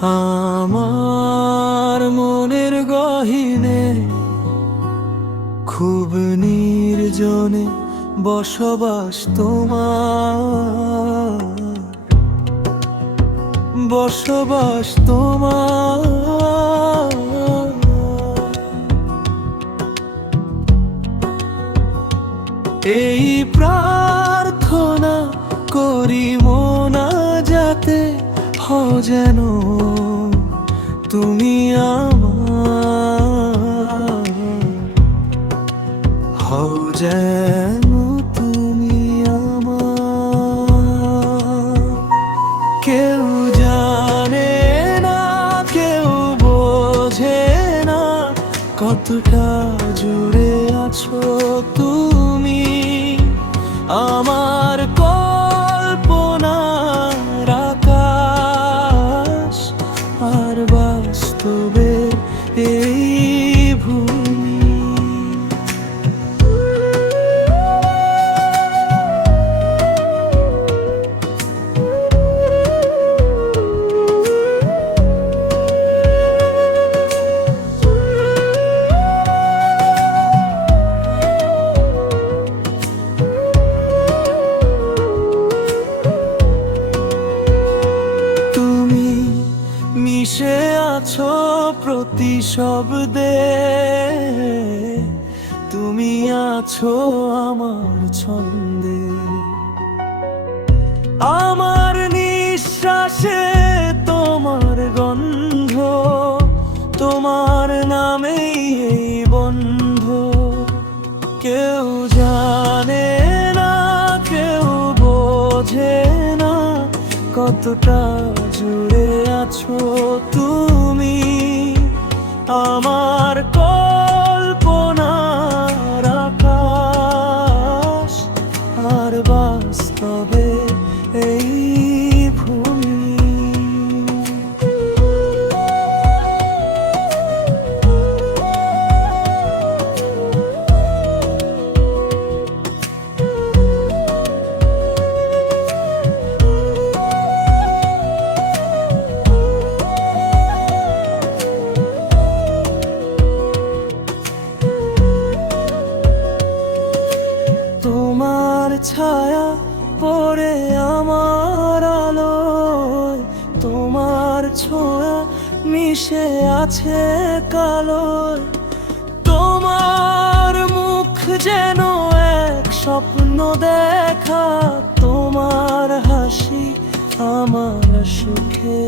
আমার মনের গহিনে খুব নির্জনে বসবাস তোমার। বসবাস তোমার। এই প্রার্থনা করি মোনা যাতে হ যেন তুমি আমার। হও যেন তুমি আমার। কেউ জানে না, কেউ বোঝে না, কতটা জুড়ে আছো তুমি আছো প্রতি শব্দে। তুমি আছো আমার ছন্দে। আমার নিঃশ্বাসে তোমার গন্ধ, তোমার নামেই এই বন্ধ। কেউ জানে না, কেউ বোঝে না, কতটা জুড়ে আছো তুমি। বাস্তবে এই ভূমি। তোমার ছায়া পড়ে আমার আলোয়। তোমার ছোঁয়া মিশে আছে কালোয়। তোমার মুখ যেন এক স্বপ্ন দেখা। তোমার হাসি আমার সুখে